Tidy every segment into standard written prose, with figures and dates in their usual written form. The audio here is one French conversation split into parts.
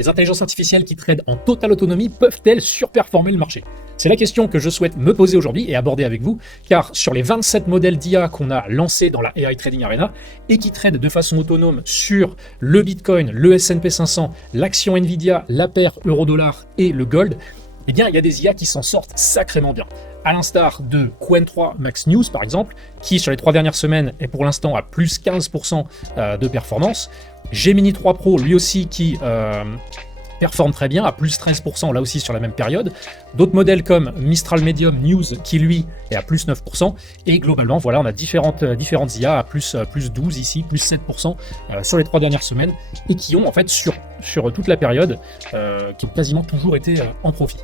Les intelligences artificielles qui tradent en totale autonomie peuvent-elles surperformer le marché? C'est la question que je souhaite me poser aujourd'hui et aborder avec vous, car sur les 27 modèles d'IA qu'on a lancés dans la AI Trading Arena et qui tradent de façon autonome sur le Bitcoin, le S&P 500, l'action Nvidia, la paire euro-dollar et le gold, eh bien il y a des IA qui s'en sortent sacrément bien. À l'instar de Qwen3 Max News par exemple, qui sur les 3 dernières semaines est pour l'instant à plus 15% de performance. Gemini 3 Pro lui aussi qui performe très bien, à plus 13% là aussi sur la même période. D'autres modèles comme Mistral Medium News qui lui est à plus 9%. Et globalement, voilà, on a différentes IA à plus 12 ici, plus 7% sur les 3 dernières semaines et qui ont en fait sur toute la période qui ont quasiment toujours été en profit.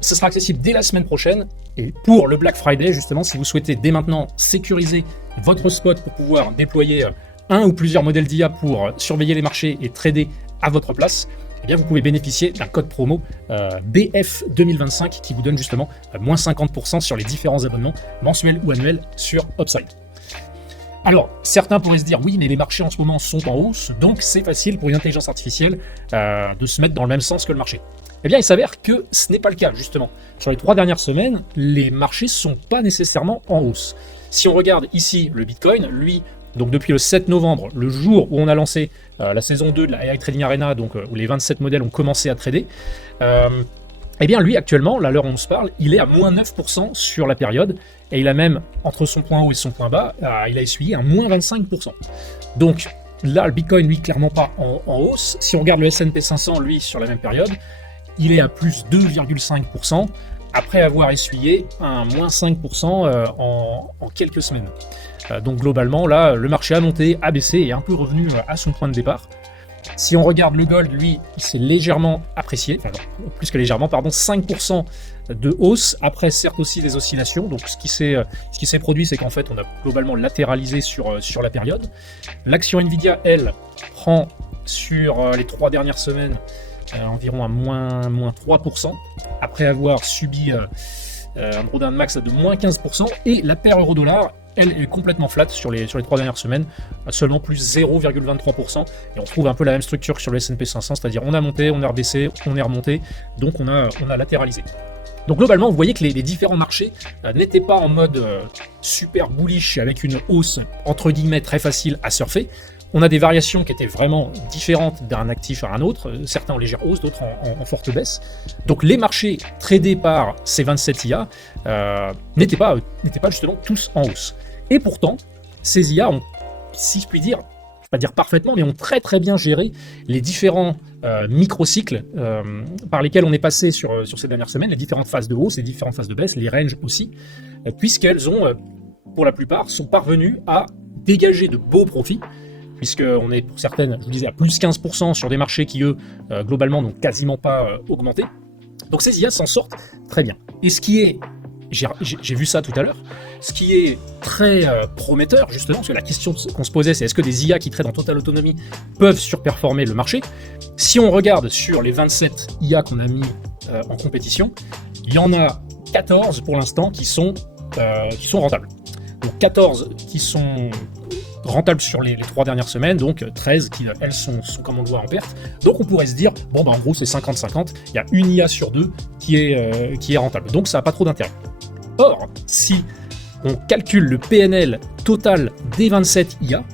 Ce sera accessible dès la semaine prochaine et pour le Black Friday justement, si vous souhaitez dès maintenant sécuriser votre spot pour pouvoir déployer un ou plusieurs modèles d'IA pour surveiller les marchés et trader à votre place, eh bien vous pouvez bénéficier d'un code promo BF2025 qui vous donne justement moins 50% sur les différents abonnements mensuels ou annuels sur Upside. Alors, certains pourraient se dire, oui, mais les marchés en ce moment sont en hausse, donc c'est facile pour une intelligence artificielle de se mettre dans le même sens que le marché. Eh bien, il s'avère que ce n'est pas le cas, justement. Sur les 3 dernières semaines, les marchés ne sont pas nécessairement en hausse. Si on regarde ici le Bitcoin, lui, donc depuis le 7 novembre, le jour où on a lancé la saison 2 de la AI Trading Arena, donc où les 27 modèles ont commencé à trader, eh bien lui actuellement, là, à l'heure où on se parle, il est à moins 9% sur la période, et il a même, entre son point haut et son point bas, il a essuyé un moins 25%. Donc là, le Bitcoin, lui, clairement pas en hausse. Si on regarde le S&P 500, lui, sur la même période, il est à plus 2,5%, après avoir essuyé un moins 5% en quelques semaines. Donc globalement, là, le marché a monté, a baissé et est un peu revenu à son point de départ. Si on regarde le gold, lui, il s'est légèrement apprécié, enfin non, plus que légèrement, pardon, 5% de hausse, après certes aussi des oscillations. Donc ce qui s'est produit, c'est qu'en fait, on a globalement latéralisé sur la période. L'action Nvidia, elle, prend sur les 3 dernières semaines environ un moins 3%, après avoir subi un drawdown max de moins 15%, et la paire euro-dollar, elle est complètement flat sur les 3 dernières semaines, à seulement plus 0,23%, et on trouve un peu la même structure sur le S&P 500, c'est-à-dire on a monté, on a rebaissé, on est remonté, donc on a latéralisé. Donc globalement, vous voyez que les différents marchés n'étaient pas en mode super bullish avec une hausse entre guillemets très facile à surfer. On a des variations qui étaient vraiment différentes d'un actif à un autre, certains en légère hausse, d'autres en forte baisse. Donc les marchés tradés par ces 27 IA n'étaient pas justement tous en hausse. Et pourtant, ces IA ont, si je puis dire, je ne vais pas dire parfaitement, mais ont très très bien géré les différents microcycles par lesquels on est passé sur ces dernières semaines, les différentes phases de hausse, les différentes phases de baisse, les ranges aussi, puisqu'elles ont, pour la plupart, sont parvenues à dégager de beaux profits, puisqu'on est pour certaines, je vous disais, à plus 15% sur des marchés qui, eux, globalement, n'ont quasiment pas augmenté. Donc ces IA s'en sortent très bien. Et ce qui est, j'ai vu ça tout à l'heure, ce qui est très prometteur, justement, parce que la question qu'on se posait, c'est est-ce que des IA qui tradent en totale autonomie peuvent surperformer le marché? Si on regarde sur les 27 IA qu'on a mis en compétition, il y en a 14 pour l'instant qui sont rentables. Donc 14 qui sont rentables sur les 3 dernières semaines, donc 13 qui, elles, sont comme on le voit en perte. Donc on pourrait se dire, bon, bah, en gros, c'est 50-50, il y a une IA sur 2 qui est rentable. Donc ça n'a pas trop d'intérêt. Or, si on calcule le PNL total des 27 IA,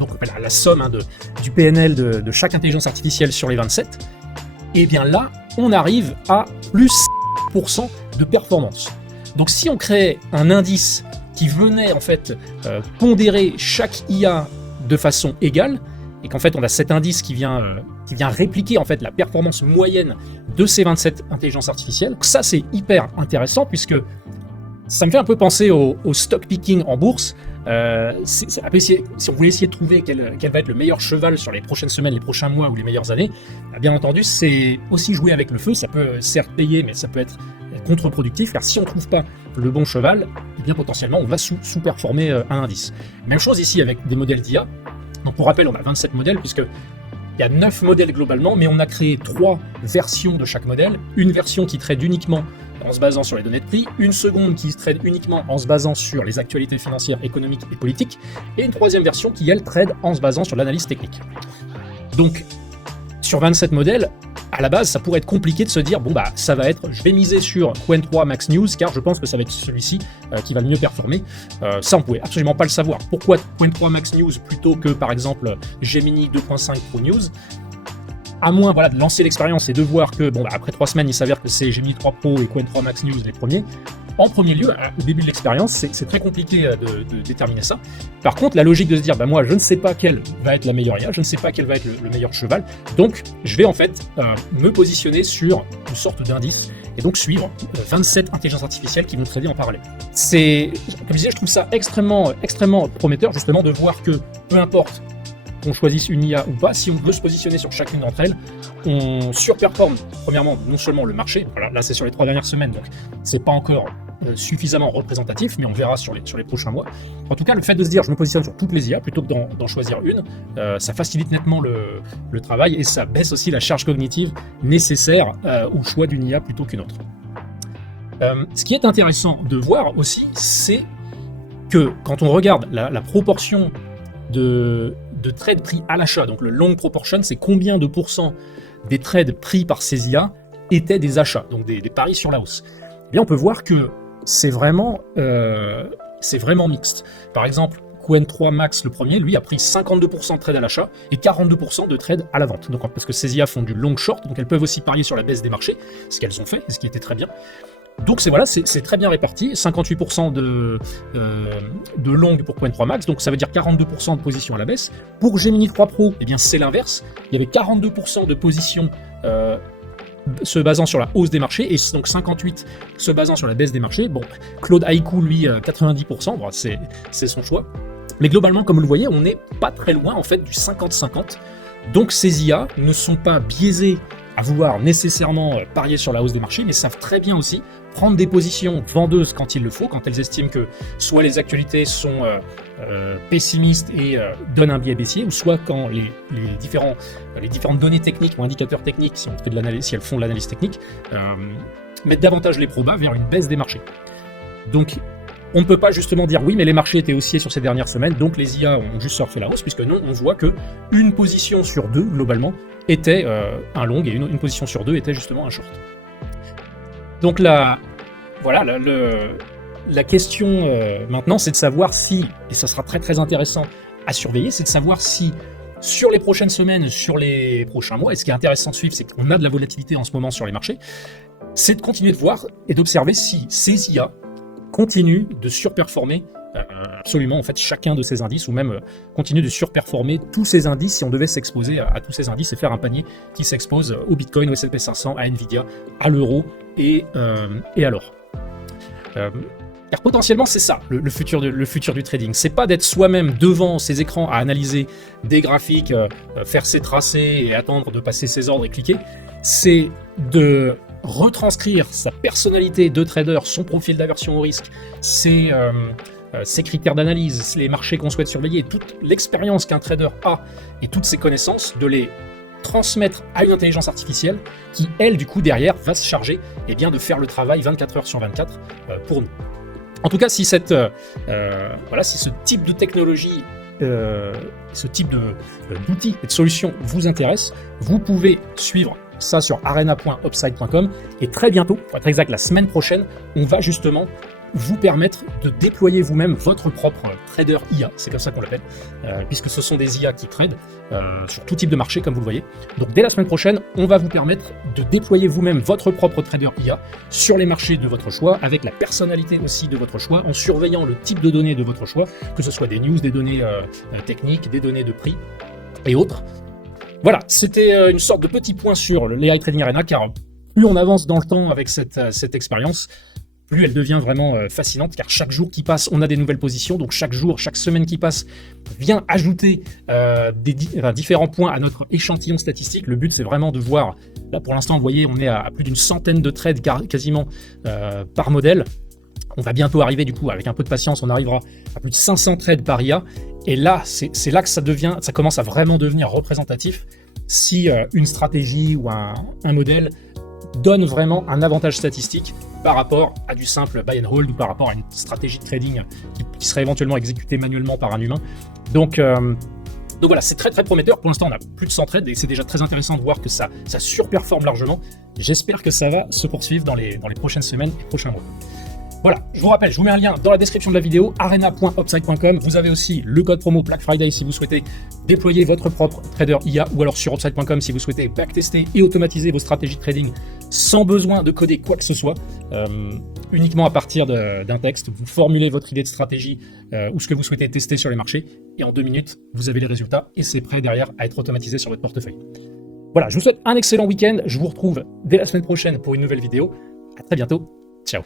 donc la somme du PNL de chaque intelligence artificielle sur les 27, et bien là, on arrive à plus 6% de performance. Donc si on crée un indice qui venait en fait pondérer chaque IA de façon égale, et qu'en fait on a cet indice qui vient répliquer en fait la performance moyenne de ces 27 intelligences artificielles. Donc ça c'est hyper intéressant puisque ça me fait un peu penser au stock picking en bourse. Si on voulait essayer de trouver quel va être le meilleur cheval sur les prochaines semaines, les prochains mois ou les meilleures années, bien entendu c'est aussi jouer avec le feu. Ça peut certes payer, mais ça peut être contre-productif, car si on ne trouve pas le bon cheval, eh bien potentiellement on va sous-performer un indice. Même chose ici avec des modèles d'IA. Donc pour rappel, on a 27 modèles, puisque il y a 9 modèles globalement, mais on a créé 3 versions de chaque modèle. Une version qui trade uniquement en se basant sur les données de prix, une seconde qui trade uniquement en se basant sur les actualités financières, économiques et politiques, et une troisième version qui, elle, trade en se basant sur l'analyse technique. Donc, sur 27 modèles, à la base, ça pourrait être compliqué de se dire, bon bah, ça va être, je vais miser sur Qwen 3 Max News, car je pense que ça va être celui-ci qui va le mieux performer. Ça, on pouvait absolument pas le savoir. Pourquoi Qwen 3 Max News plutôt que, par exemple, Gemini 2.5 Pro News? À moins de lancer l'expérience et de voir que, bon, bah, après 3 semaines, il s'avère que c'est Gemini 3 Pro et Qwen 3 Max News les premiers. En premier lieu, au début de l'expérience, c'est très compliqué de déterminer ça. Par contre, la logique de se dire, bah, moi, je ne sais pas quelle va être la meilleure IA, je ne sais pas quel va être le meilleur cheval, donc je vais en fait me positionner sur une sorte d'indice et donc suivre 27 intelligences artificielles qui vont trader en parallèle. Comme je disais, je trouve ça extrêmement prometteur justement de voir que peu importe qu'on choisisse une IA ou pas, si on veut se positionner sur chacune d'entre elles, on surperforme premièrement non seulement le marché, voilà, là c'est sur les 3 dernières semaines, donc c'est pas encore suffisamment représentatif, mais on verra sur les prochains mois. En tout cas, le fait de se dire je me positionne sur toutes les IA plutôt que d'en choisir une, ça facilite nettement le travail et ça baisse aussi la charge cognitive nécessaire au choix d'une IA plutôt qu'une autre. Ce qui est intéressant de voir aussi, c'est que quand on regarde la proportion de trades pris à l'achat, donc le long proportion, c'est combien de pourcents des trades pris par ces IA étaient des achats, donc des paris sur la hausse. Eh bien, on peut voir que c'est vraiment mixte. Par exemple, Qwen 3 Max, le premier, lui, a pris 52% de trades à l'achat et 42% de trades à la vente. Donc, parce que ces IA font du long short, donc elles peuvent aussi parier sur la baisse des marchés, ce qu'elles ont fait, et ce qui était très bien. Donc c'est très bien réparti, 58% de long pour Qwen 3 Max, donc ça veut dire 42% de position à la baisse. Pour Gemini 3 Pro, eh bien c'est l'inverse, il y avait 42% de position se basant sur la hausse des marchés, et donc 58% se basant sur la baisse des marchés. Bon, Claude Haïkou, lui, 90%, bon, c'est son choix. Mais globalement, comme vous le voyez, on n'est pas très loin en fait du 50-50. Donc ces IA ne sont pas biaisées à vouloir nécessairement parier sur la hausse des marchés, mais savent très bien aussi prendre des positions vendeuses quand il le faut, quand elles estiment que soit les actualités sont pessimistes et donnent un biais baissier, ou soit quand les différentes données techniques ou indicateurs techniques, si elles font de l'analyse technique, mettent davantage les probas vers une baisse des marchés. Donc on ne peut pas justement dire oui, mais les marchés étaient haussiers sur ces dernières semaines, donc les IA ont juste surfé la hausse, puisque non, on voit que une position sur deux, globalement, était un long, et une position sur deux était justement un short. Donc la question maintenant, c'est de savoir si, et ça sera très très intéressant à surveiller, c'est de savoir si sur les prochaines semaines, sur les prochains mois, et ce qui est intéressant de suivre, c'est qu'on a de la volatilité en ce moment sur les marchés, c'est de continuer de voir et d'observer si ces IA continuent de surperformer absolument en fait chacun de ces indices, ou même continuer de surperformer tous ces indices si on devait s'exposer à tous ces indices et faire un panier qui s'expose au Bitcoin, au S&P 500, à Nvidia, à l'euro et à l'or. Car potentiellement c'est ça le futur du trading, c'est pas d'être soi-même devant ses écrans à analyser des graphiques, faire ses tracés et attendre de passer ses ordres et cliquer, c'est de retranscrire sa personnalité de trader, son profil d'aversion au risque, ses critères d'analyse, les marchés qu'on souhaite surveiller, toute l'expérience qu'un trader a et toutes ses connaissances, de les transmettre à une intelligence artificielle qui, elle, du coup, derrière, va se charger de faire le travail 24 heures sur 24 pour nous. En tout cas, si ce type de technologie, ce type d'outils et de solutions vous intéresse, vous pouvez suivre ça sur arena.upside.com, et très bientôt, pour être exact, la semaine prochaine, on va justement vous permettre de déployer vous-même votre propre trader IA, c'est comme ça qu'on l'appelle, puisque ce sont des IA qui tradent sur tout type de marché, comme vous le voyez. Donc dès la semaine prochaine, on va vous permettre de déployer vous-même votre propre trader IA sur les marchés de votre choix, avec la personnalité aussi de votre choix, en surveillant le type de données de votre choix, que ce soit des news, des données techniques, des données de prix et autres. Voilà, c'était une sorte de petit point sur l'AI Trading Arena, car plus on avance dans le temps avec cette expérience, plus elle devient vraiment fascinante, car chaque jour qui passe, on a des nouvelles positions, donc chaque jour, chaque semaine qui passe vient ajouter différents points à notre échantillon statistique. Le but, c'est vraiment de voir, là pour l'instant, vous voyez, on est à plus d'une centaine de trades quasiment par modèle. On va bientôt arriver, du coup, avec un peu de patience, on arrivera à plus de 500 trades par IA, et là, c'est là que ça commence à vraiment devenir représentatif si une stratégie ou un modèle donne vraiment un avantage statistique par rapport à du simple buy and hold, ou par rapport à une stratégie de trading qui serait éventuellement exécutée manuellement par un humain. Donc Donc voilà, c'est très prometteur. Pour l'instant, on a plus de 100 trades et c'est déjà très intéressant de voir que ça surperforme largement. J'espère que ça va se poursuivre dans les prochaines semaines et prochains mois. Voilà, je vous rappelle, je vous mets un lien dans la description de la vidéo, arena.upside.com. Vous avez aussi le code promo Black Friday si vous souhaitez déployer votre propre trader IA, ou alors sur upside.com si vous souhaitez backtester et automatiser vos stratégies de trading sans besoin de coder quoi que ce soit, uniquement à partir d'un texte. Vous formulez votre idée de stratégie ou ce que vous souhaitez tester sur les marchés, et en 2 minutes, vous avez les résultats et c'est prêt derrière à être automatisé sur votre portefeuille. Voilà, je vous souhaite un excellent week-end. Je vous retrouve dès la semaine prochaine pour une nouvelle vidéo. À très bientôt. Ciao.